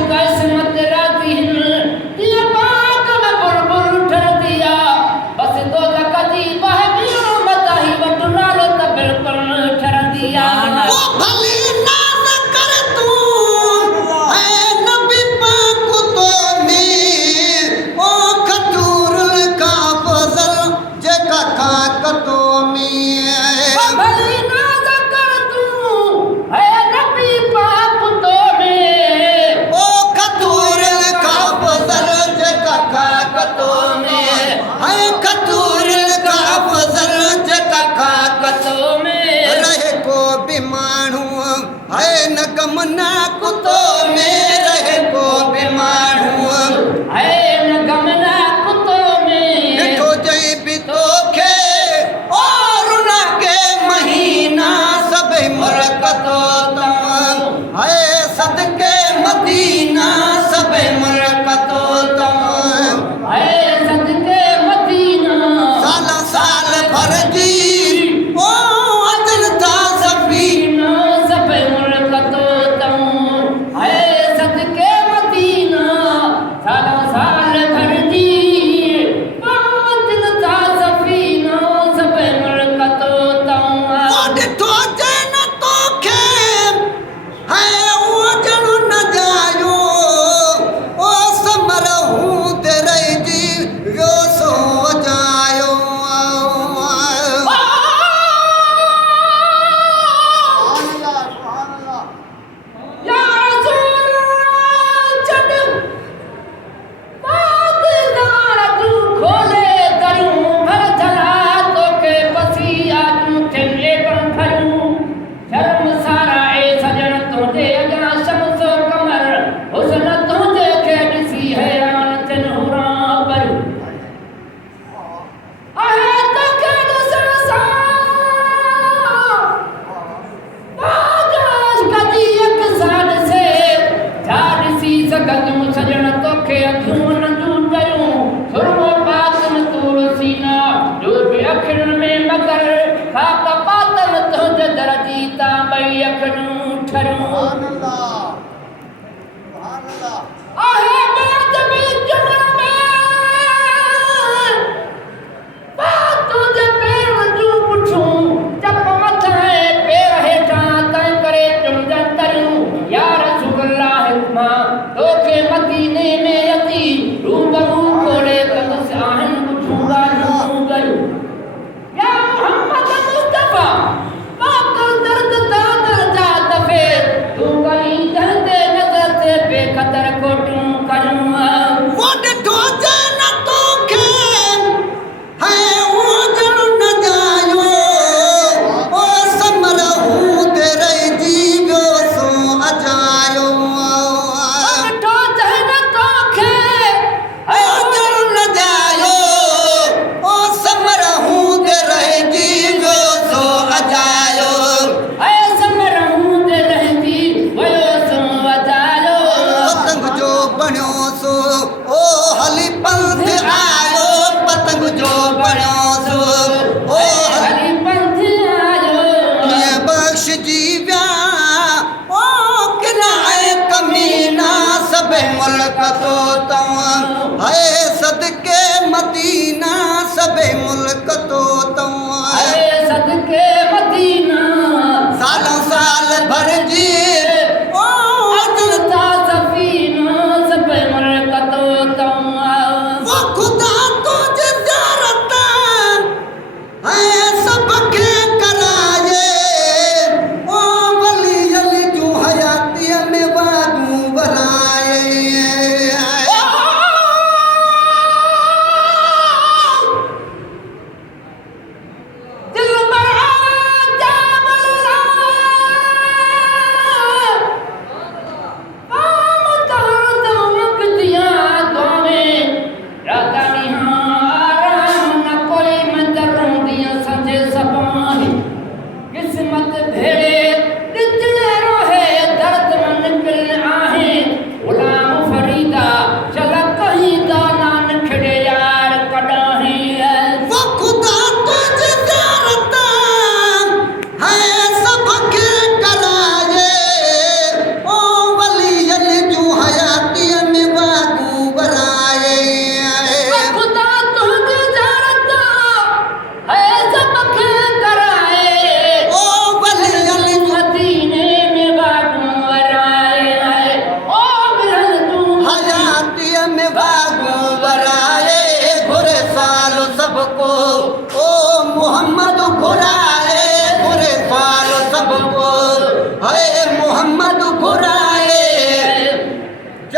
किस्मत राती ये पाक में बुलबुल ठर दिया बस दो लकती बहबियो मताही वटना लो त बिल्कुल ठर दिया वो भली नाज कर तू है नबी पाक तो में ओ खतूर का फजल जेका खाक तो में भली नाज कर तू है नबी पाक तो में ओ खतूर का फजल जेका खाक तो में है खतूर का फजल जेका खाक तो में रहे को भी माण्हू है न गम ना कुतो में रहे को भी माण्हू है न गमना कुतो में ॾिठो जई बि तोखे और न के महीना सभई मुल्क तो तम है सदके मदीना सभई मुल्क तो तम है सदके मदीना साल साल भर जी ओ अदल था सफीना सब मुल्क तो तम है सदके मदीना सालों साल भर दी दिल था सफीना सब मुल्क तो तम ओ ॾिठो जैन तोखे है उहो ॼण न जायो ओ समर हूं ते रहिजी वियो सो वॼायो या रसूल चढ़ बादगार तू खोले करूं भर चला तोखे पसिया तू थे कम खरूं शर्म सारा ए सजन तुझे अगा शम्सो कमर हुस्न तुझे के ॾिसी हैरान थिन हुरा पर आहे तोखे ॾिसण सां आकाश कदी एक साल से झाड़ सी सकतूं सजन तोखे अखियूं न जूं सुरमो पातन तूर सीना जो बि अखियुनि में मगर खाक पातन तुंहिंजे दर जी तां ॿई अखियूं ठरूं आहे बात में जुमन में तुझे पैर जूं पुछूं चप मथे पैर हेठां तंहिं करे चुमजन तरियूं या रसूलल्लाह हिकमा तोखे मदीने में अची रूबरू कोड़े कंदुसि आहिनि पुछूं ॻाल्हियूं ॻाल्हियूं या मोहम्मद मुस्तफा पाकल दर्द ता दर्जा दफ़े तूं कहीं जंदे नज़र ते बेख़तर कोटियूं करूं वो ॾिठो जैन तोखे है उहो ॼण न जायो ओ समर हूं ते रहिजी वियो सो अजायो अठो जहन तोखे ओ ॼण न जायो ओ समर हूं ते रहिजी वियो सो अजायो ऐ समर हूंदे रहंदी वयो सो वधायो पतंग जो बणियो सो ओ हली पंथ आयो पतंग जो बणियो सो ओ हरी पंथ आयो ये बख्श जी व्या ओ किनाए कमीना सब मुल्क तो तम है सदके मदीना सब मुल्क तो तम ऐ सदके मदीना सालों साल भर जी ओ अदल ता सफीना सब मुल्क तो तम वो खुदा तुझे ज़ियारत है सबके कराए ओ वली अली जो हयाती में वागू बराए दिल बर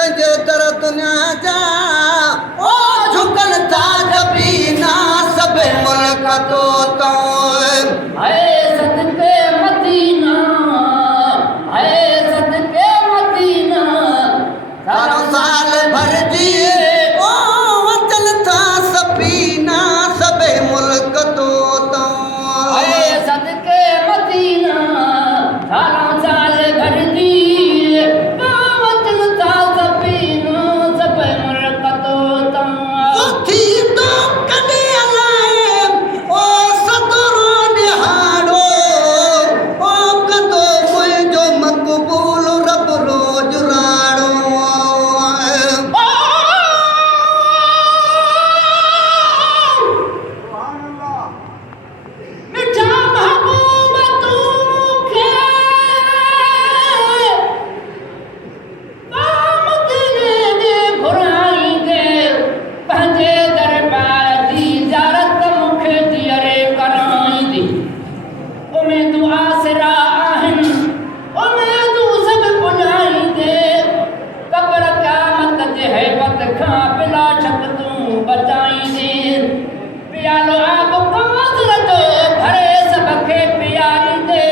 पंहिंजे दर दुनिया जा ओ झुकनि था जबीना सभई मुल्क तो है सदके मदीना, है सदके मदीना, सारो साल भरजी ओ वचन था सफीना सभई मुल्क तो है सदके मदीना, सारा साल घर जी वचन था सफीना सभई मुल्क तो थी तो कॾहिं अलाए ओ सदरो निहारो ओ कदो मुंहिंजो मक़बूल रब रोज़ राड़ो मिठा महबूब तूंखे मदीने दे घुराईंदे पंहिंजे दरबार जी ज़ियारत मूंखे जीअरे कराईंदी। उमेदूं आसरा आहिनि, उमेदूं सभु पुॼाईंदे क़ब्र क़यामत जे हैबत खां बिला शक तूं बचाईंदे। प्यालो आब काज़र जो भरे सबखे पियारींदे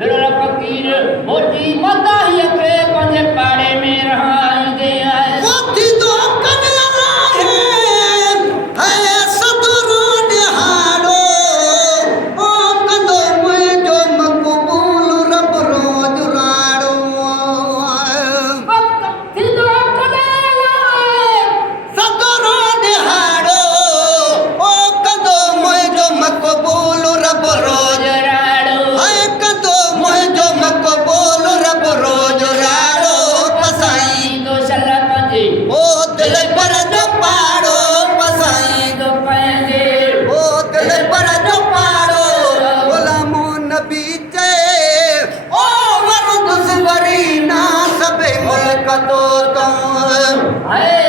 दिल फ़क़ीर मोटी मदाहीअ खे पंहिंजे पाड़े में रहाईंदे वो थी तो कॾहिं अलाए है सदरो निहारो ओ कदो मुंहिंजो मक़बूल रब रोज़ राड़ो वक़्त थींदो कॾहिं लाइ सदरो निहारो ओ कदो मुंहिंजो मक़बूल रब रोज़ राड़ो है कदो मुंहिंजो मक़बूल रब रोज़ राड़ो पसाई दो शलप जे ओ दिल पर जो पाड़ो पसाई दो पंहिंजे ओ दिल पर जो पाड़ो गुलामो नबी चए ओ वरुद वरी ना सभई मुल्क तो है